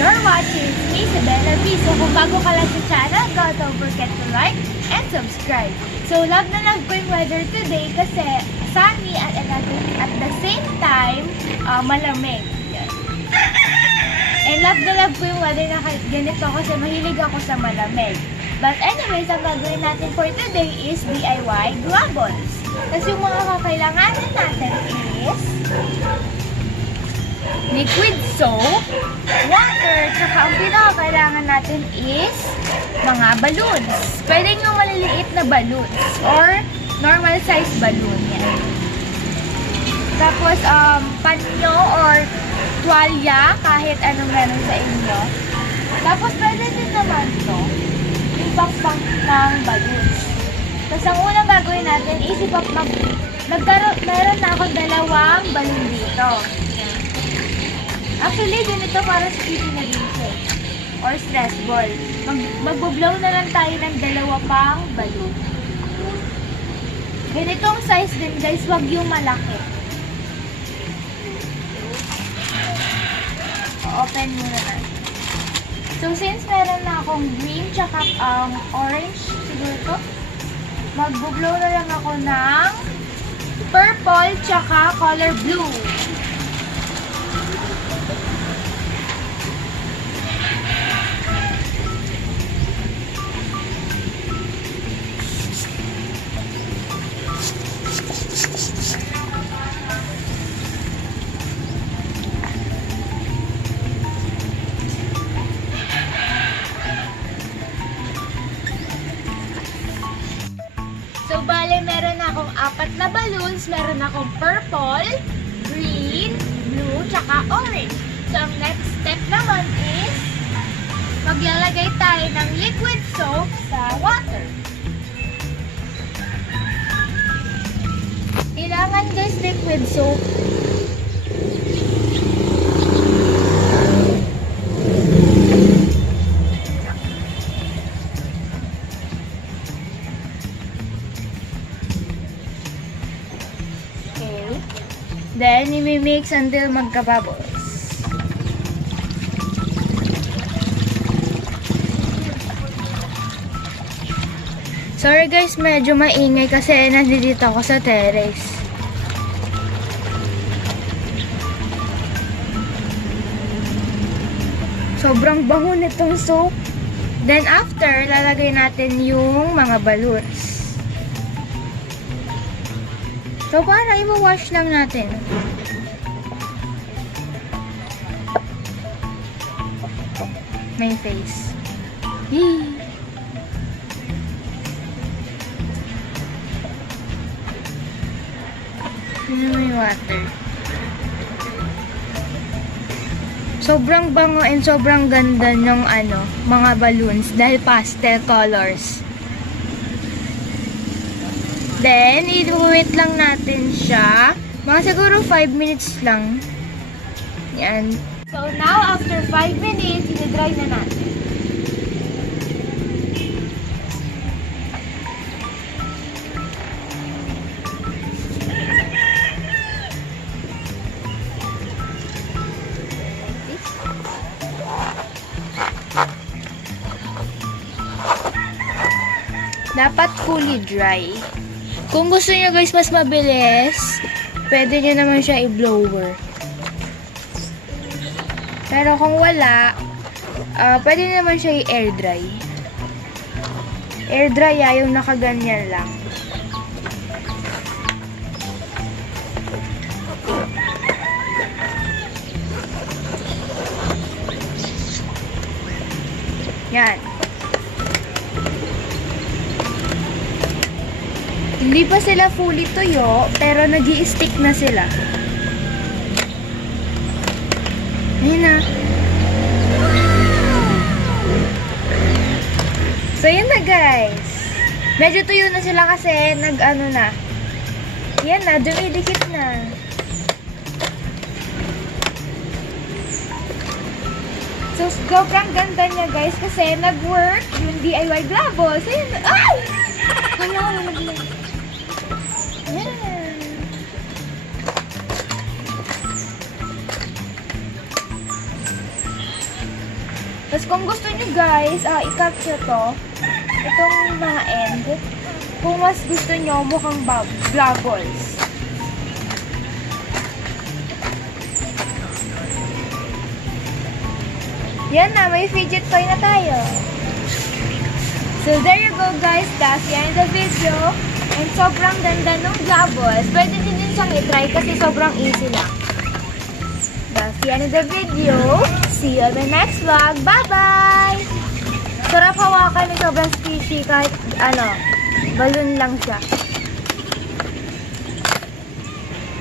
You're watching Ysabella Ignacio. So kung bago ka lang sa channel, don't forget to like and subscribe. So love na love ko yung weather today kasi sunny at the same time, malamig. Yan. And love na love ko yung weather na ganito kasi mahilig ako sa malamig. But anyways, ang gagawin natin for today is DIY globbles. Tapos yung mga kakailanganin natin is liquid soap, water, tsaka ang pinakakailangan natin is mga balloons. Pwede yung maliliit na balloons or normal size balloon yan. Tapos, panyo or tuwalya, kahit anong meron sa inyo. Tapos, pwede din naman to, yung pang ng balloons. Tapos, ang unang gagawin natin is meron na akong dalawang balloon dito. Actually, ganito para sa kitty na dito. Or stress ball. Magbo-blow na lang tayo ng dalawa pang balloon. Ganitong size din guys, wag yung malaki. Open muna natin. So, since meron na akong green tsaka orange, siguro to, magbo-blow na lang ako ng purple tsaka color blue. So, bale, meron akong 4 na balloons. Meron akong purple, green, blue, tsaka orange. So, ang next step naman is maglalagay tayo ng liquid soap sa water. Kailangan guys liquid soap. Then, i-mix until magka-bubbles. Sorry guys, medyo maingay kasi nandito ako sa terrace. Sobrang bango nitong soap. Then after, lalagay natin yung mga balloons. So, para i-wash lang natin. May face. Yee! May water. Sobrang bango and sobrang ganda ng mga balloons dahil pastel colors. Then, i-wait lang natin siya. Mga siguro 5 minutes lang. Yan. So, now, after 5 minutes, i-dry na natin. Dapat fully dry. Kung gusto niyo guys mas mabilis, pwede niyo naman siya i-blower. Pero kung wala, pwede naman siya i-air dry. Air dry yung nakaganyan lang. Yan. Hindi pa sila fully tuyo, pero nag-i-stick na sila. Ayun na. So, yun na guys. Medyo tuyo na sila kasi nag-ano na. Yan na, dumidikit na. So, sobrang ganda niya guys kasi nag-work yung DIY globbles. Ayun na. Ay! Kaya ko na nag-work. Yan. Tapos kung gusto nyo guys, i-capture to, itong mga end, kung mas gusto nyo mukhang globbles. Yan na, may fidget toy na tayo. So there you go guys, that's the end of the video. And sobrang ganda ng globbles. Pwede din siyang i-try kasi sobrang easy lang. That's the end of the video. See you on the next vlog. Bye-bye! Sarap hawakan, sobrang squishy kahit balloon lang siya.